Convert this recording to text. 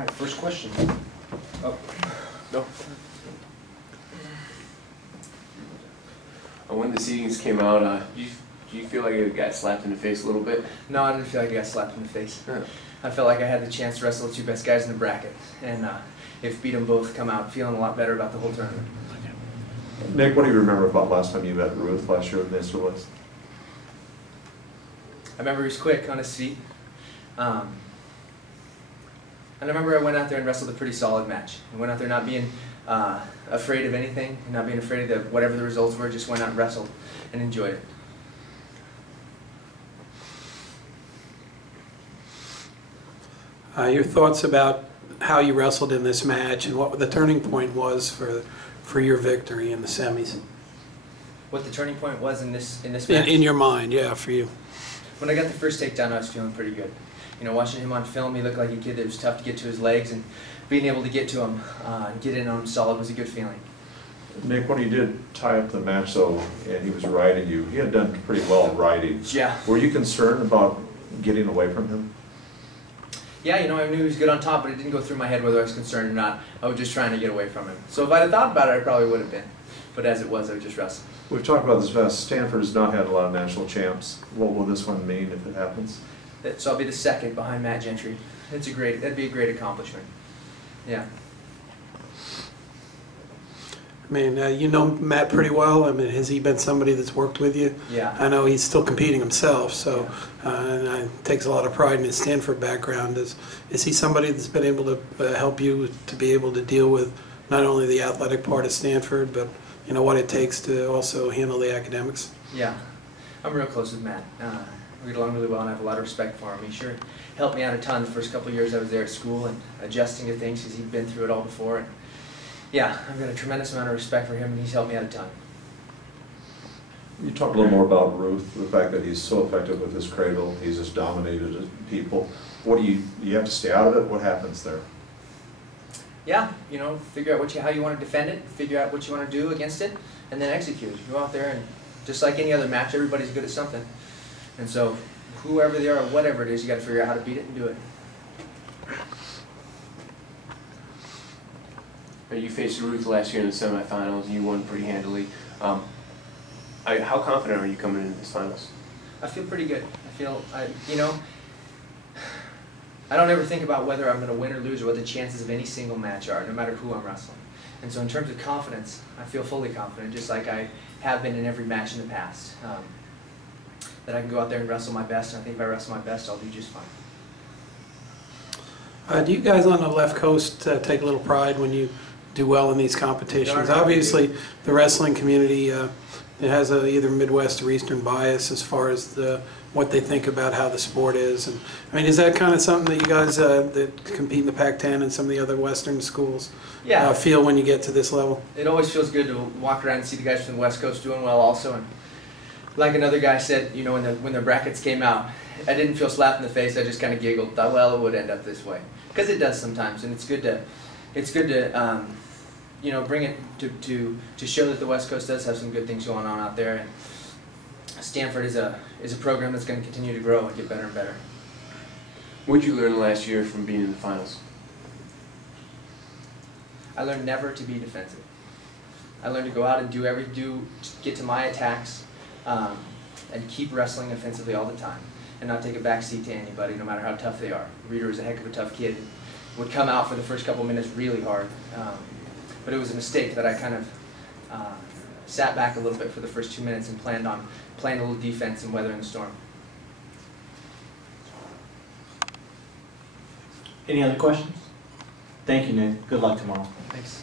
right, first question. Oh, no. When the seedings came out, do you feel like it got slapped in the face a little bit? No, I didn't feel like I got slapped in the face. Huh. I felt like I had the chance to wrestle the two best guys in the bracket, and if beat them both, come out feeling a lot better about the whole tournament. Nick, what do you remember about last time you met Ruth last year with Mr. West? I remember he was quick on his feet. And I remember I went out there and wrestled a pretty solid match. I went out there not being afraid of anything, and not being afraid of whatever the results were, just went out and wrestled and enjoyed it. Your thoughts about how you wrestled in this match and what the turning point was for your victory in the semis? What the turning point was in this match? In your mind, yeah, for you. When I got the first takedown, I was feeling pretty good. You know, watching him on film, he looked like a kid that was tough to get to his legs, and being able to get to him and get in on him solid was a good feeling. Nick, when he did tie up the match, though, and he was riding you, he had done pretty well riding. Yeah. Were you concerned about getting away from him? Yeah, you know, I knew he was good on top, but it didn't go through my head whether I was concerned or not. I was just trying to get away from him. So if I had thought about it, I probably would have been. But as it was, I was just wrestling. We've talked about this fast. Stanford has not had a lot of national champs. What will this one mean if it happens? So I'll be the second behind Matt Gentry. That'd be a great accomplishment. Yeah. I mean, you know Matt pretty well. I mean, has he been somebody that's worked with you? Yeah. I know he's still competing himself, so and takes a lot of pride in his Stanford background. Is he somebody that's been able to help you to be able to deal with not only the athletic part of Stanford, but you know what it takes to also handle the academics? Yeah, I'm real close with Matt. We get along really well, and I have a lot of respect for him. He sure helped me out a ton the first couple of years I was there at school and adjusting to things because he'd been through it all before. And yeah, I've got a tremendous amount of respect for him, and he's helped me out a ton. You talk a little more about Ruth, the fact that he's so effective with his cradle. He's just dominated people. What do you have to stay out of it? What happens there? Yeah, you know, figure out how you want to defend it, figure out what you want to do against it, and then execute. Go out there and just like any other match, everybody's good at something. And so whoever they are or whatever it is, you got to figure out how to beat it and do it. You faced Ruth last year in the semifinals, and you won pretty handily. How confident are you coming into this finals? I feel pretty good. You know, I don't ever think about whether I'm going to win or lose or what the chances of any single match are, no matter who I'm wrestling. And so in terms of confidence, I feel fully confident, just like I have been in every match in the past. That I can go out there and wrestle my best, and I think if I wrestle my best, I'll do just fine. Do you guys on the left coast take a little pride when you do well in these competitions? Obviously, the wrestling community it has a either Midwest or Eastern bias as far as what they think about how the sport is. And I mean, is that kind of something that you guys that compete in the Pac-10 and some of the other Western schools feel when you get to this level? It always feels good to walk around and see the guys from the West Coast doing well also. And like another guy said, you know, when the brackets came out, I didn't feel slapped in the face. I just kind of giggled, thought, well, it would end up this way, because it does sometimes, and it's good to you know, bring it to show that the West Coast does have some good things going on out there, and Stanford is a program that's going to continue to grow and get better and better. What did you learn last year from being in the finals? I learned never to be defensive. I learned to go out and get to my attacks, and keep wrestling offensively all the time, and not take a backseat to anybody, no matter how tough they are. Reader is a heck of a tough kid. Would come out for the first couple minutes really hard, but it was a mistake that I kind of sat back a little bit for the first 2 minutes and planned on playing a little defense and weathering the storm. Any other questions? Thank you, Nick. Good luck tomorrow. Thanks.